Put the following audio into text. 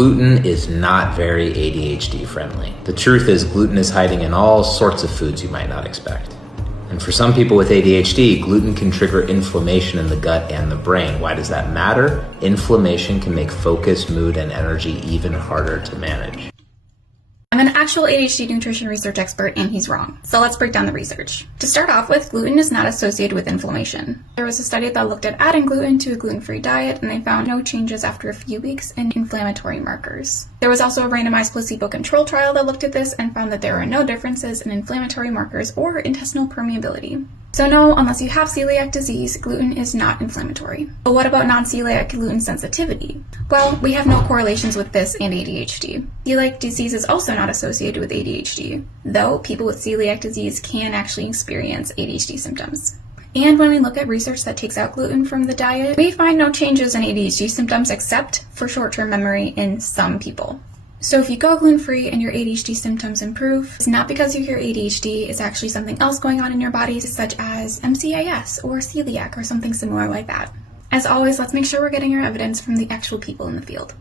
gluten is not very ADHD friendly. The truth is, gluten is hiding in all sorts of foods you might not expect. And for some people with ADHD, gluten can trigger inflammation in the gut and the brain. Why does that matter? Inflammation can make focus, mood, and energy even harder to manage. I'm an actual ADHD nutrition research expert, and he's wrong. So let's break down the research. To start off with, gluten is not associated with inflammation. There was a study that looked at adding gluten to a gluten-free diet, and they found no changes after a few weeks in inflammatory markers. There was also a randomized placebo-controlled trial that looked at this and found that there were no differences in inflammatory markers or intestinal permeability. So no, unless you have celiac disease, gluten is not inflammatory. But what about non-celiac gluten sensitivity? Well, we have no correlations with this and ADHD. Celiac disease is also not associated with ADHD, though people with celiac disease can actually experience ADHD symptoms. And when we look at research that takes out gluten from the diet, we find no changes in ADHD symptoms except for short-term memory in some people. So if you go gluten-free and your ADHD symptoms improve, it's not because of your ADHD, it's actually something else going on in your body, such as MCAS or celiac or something similar like that. As always, let's make sure we're getting our evidence from the actual people in the field.